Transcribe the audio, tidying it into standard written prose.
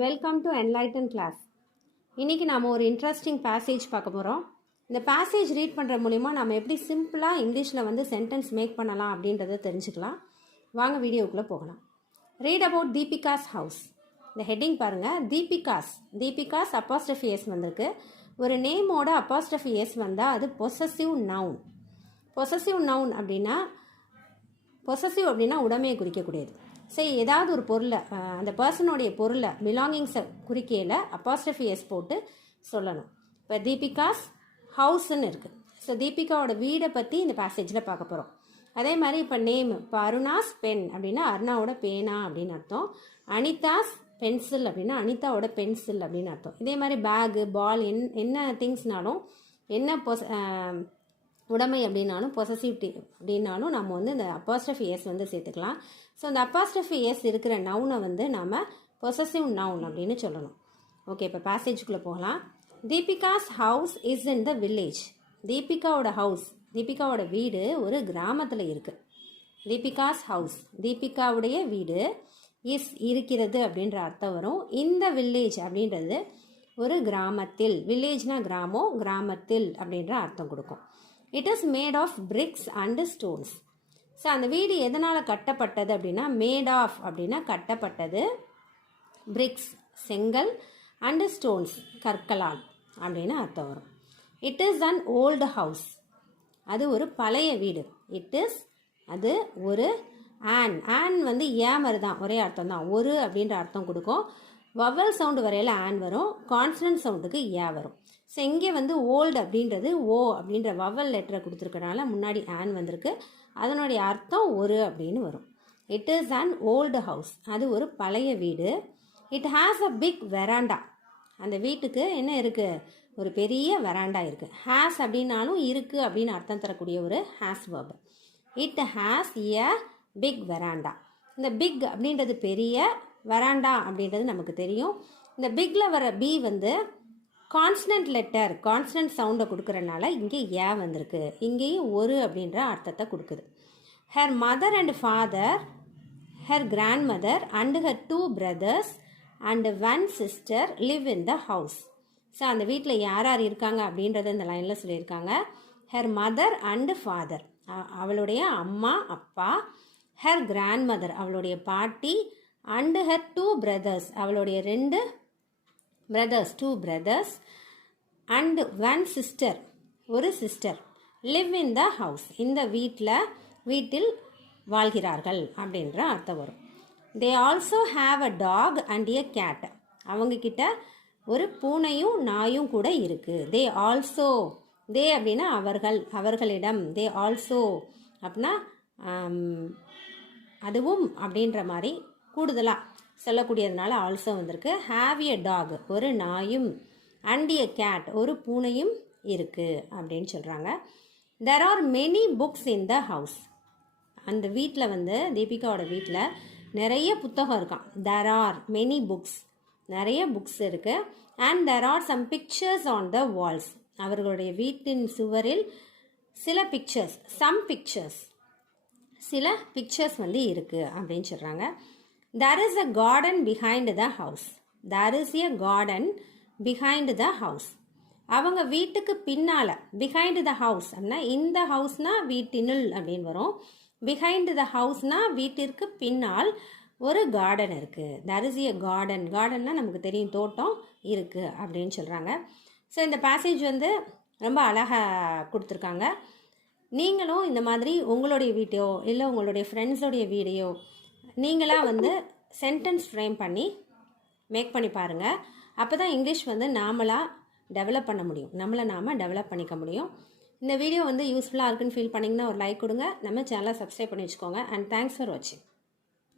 Welcome to enlighten class. இன்றைக்கி நாம் ஒரு இன்ட்ரெஸ்டிங் பேசேஜ் பார்க்க போகிறோம். இந்த பேசேஜ் ரீட் பண்ணுற மூலிமா நம்ம எப்படி சிம்பிளாக இங்கிலீஷில் வந்து சென்டென்ஸ் மேக் பண்ணலாம் அப்படின்றத தெரிஞ்சுக்கலாம். வாங்க வீடியோக்குள்ளே போகலாம். Read about Deepika's house. இந்த ஹெட்டிங் பாருங்கள், தீபிகாஸ் அப்போஸ்ட்ரஃபி எஸ் வந்திருக்கு. ஒரு நேமோட அப்போஸ்ட்ரஃபி எஸ் வந்தால் அது பொசசிவ் நவுன். பொசசிவ் நவுன் அப்படின்னா உடமையை குறிக்கக்கூடியது. சரி, ஏதாவது ஒரு பொருளை, அந்த பர்சனுடைய பொருளை, பிலாங்கிங்ஸை குறிக்கையில் அப்போஸ்ட்ரஃபி எஸ் போட்டு சொல்லணும். இப்போ தீபிகாஸ் ஹவுஸ்ன்னு இருக்குது. ஸோ தீபிகாவோட வீடை பற்றி இந்த பேசேஜில் பார்க்க போகிறோம். அதே மாதிரி இப்போ நேம், இப்போ அருணாஸ் பென் அப்படின்னா அருணாவோட பேனா அப்படின்னு அர்த்தம். அனிதாஸ் பென்சில் அப்படின்னா அனிதாவோட பென்சில் அப்படின்னு அர்த்தம். இதே மாதிரி பேகு, பால், என்ன திங்ஸ்னாலும், என்ன உடைமை அப்படின்னாலும், பொசசிவிட்டி அப்படின்னாலும் நம்ம வந்து இந்த அப்போஸ்ட்ரஃபி எஸ் வந்து சேர்த்துக்கலாம். ஸோ இந்த அப்போஸ்ட்ரஃபி எஸ் இருக்கிற நவுனை வந்து நாம் பொசசிவ் நவுன் அப்படின்னு சொல்லணும். ஓகே, இப்போ பேசேஜுக்குள்ளே போகலாம். Deepika's house is in the village. தீபிகாவோட வீடு ஒரு கிராமத்தில் இருக்குது. தீபிகாஸ் ஹவுஸ், தீபிகாவுடைய வீடு, இஸ் இருக்கிறது அப்படின்ற அர்த்தம் வரும். இந்த வில்லேஜ் அப்படின்றது ஒரு கிராமத்தில், வில்லேஜ்னா கிராமம், கிராமத்தில் அப்படின்ற அர்த்தம் கொடுக்கும். It is made of bricks and stones. So அந்த வீடு எதனால் கட்டப்பட்டது அப்படின்னா, மேட் ஆஃப் அப்படின்னா கட்டப்பட்டது, பிரிக்ஸ் செங்கல், அண்டு ஸ்டோன்ஸ் கற்களால் அப்படின்னு அர்த்தம் வரும். It is an old house, அது ஒரு பழைய வீடு. அது ஒரு ஆன் வந்து மாதிரி தான், ஒரே அர்த்தம் தான், ஒரு அப்படின்ற அர்த்தம் கொடுக்கும். வவல் சவுண்டு வரையில் ஆன் வரும், கான்சனன்ட் சவுண்டுக்கு வரும். ஸோ இங்கே வந்து ஓல்டு அப்படின்றது ஓ அப்படின்ற வவல் லெட்டரை கொடுத்துருக்கனால முன்னாடி ஆன் வந்திருக்கு. அதனுடைய அர்த்தம் ஒரு அப்படின்னு வரும். It is an old house, அது ஒரு பழைய வீடு. It has a big veranda, அந்த வீட்டுக்கு என்ன இருக்குது, ஒரு பெரிய வெராண்டா இருக்குது. ஹேஸ் அப்படின்னாலும் இருக்குது அப்படின்னு அர்த்தம் தரக்கூடிய ஒரு has verb. It has a big veranda. இந்த பிக் அப்படின்றது பெரிய, வெராண்டா அப்படின்றது நமக்கு தெரியும். இந்த பிக்கில் வர பி வந்து கான்ஸ்டன்ட் லெட்டர், கான்ஸ்டன்ட் சவுண்டை கொடுக்குறனால இங்கே வந்திருக்கு. இங்கேயும் ஒரு அப்படின்ற அர்த்தத்தை கொடுக்குது. Her mother and father, her grand mother and her 2 brothers and 1 sister live in the house. ஸோ அந்த வீட்டில் யார் யார் இருக்காங்க அப்படின்றத இந்த லைனில் சொல்லியிருக்காங்க. ஹர் மதர் அண்ட் ஃபாதர், அவளுடைய அம்மா அப்பா. ஹர் கிராண்ட் மதர், அவளுடைய பாட்டி. அண்டு ஹர் 2 brothers, அவளுடைய 2 brothers அண்ட் 1 sister, ஒரு sister. Live in the house, இந்த வீட்டில் வாழ்கிறார்கள் அப்படின்ற அர்த்தம் வரும். They also have a dog and a cat, அவங்கக்கிட்ட ஒரு பூனையும் நாயும் கூட இருக்குது. தே அப்படின்னா அவர்களிடம். தே ஆல்சோ அப்படின்னா அதுவும் அப்படின்ற மாதிரி கூடுதலாக சொல்லக்கூடியதுனால ஆல்சோ வந்திருக்கு. ஹாவ் எ டாக், ஒரு நாயும், அண்ட் எ கேட், ஒரு பூனையும் இருக்குது அப்படின்னு சொல்கிறாங்க. There are many books in the house, அந்த வீட்டில் வந்து தீபிகாவோட வீட்டில் நிறைய புத்தகம் இருக்கான். தெர் ஆர் மெனி புக்ஸ், நிறைய புக்ஸ் இருக்குது. And there are some pictures on the walls, அவர்களுடைய வீட்டின் சுவரில் சில பிக்சர்ஸ், சில பிக்சர்ஸ் வந்து இருக்குது அப்படின்னு சொல்கிறாங்க. There is a garden behind the house. There is a garden behind the house. அவங்க வீட்டுக்கு பின்னால், behind the house அப்படின்னா இந்த ஹவுஸ்னா வீட்டினுள் அப்படின்னு வரும். behind the ஹவுஸ்னா வீட்டிற்கு பின்னால் ஒரு கார்டன் இருக்குது. there is a garden, கார்டன்னா நமக்கு தெரியும், தோட்டம் இருக்குது அப்படின்னு சொல்கிறாங்க. ஸோ இந்த பேசேஜ் வந்து ரொம்ப அழகாக கொடுத்துருக்காங்க. நீங்களும் இந்த மாதிரி உங்களுடைய வீடியோ இல்லை உங்களுடைய ஃப்ரெண்ட்ஸோடைய வீடியோ நீங்களாக வந்து சென்டென்ஸ் ஃப்ரேம் பண்ணி மேக் பண்ணி பாருங்கள். அப்போ தான் இங்கிலீஷ் வந்து நாமளாக டெவலப் பண்ண முடியும், நாம் டெவலப் பண்ணிக்க முடியும். இந்த வீடியோ வந்து யூஸ்ஃபுல்லாக இருக்குன்னு ஃபீல் பண்ணிங்கன்னா ஒரு லைக் கொடுங்க. நம்ம சேனலை சப்ஸ்கிரைப் பண்ணி வச்சுக்கோங்க. அண்ட் தேங்க்ஸ் ஃபார் வாட்சிங்.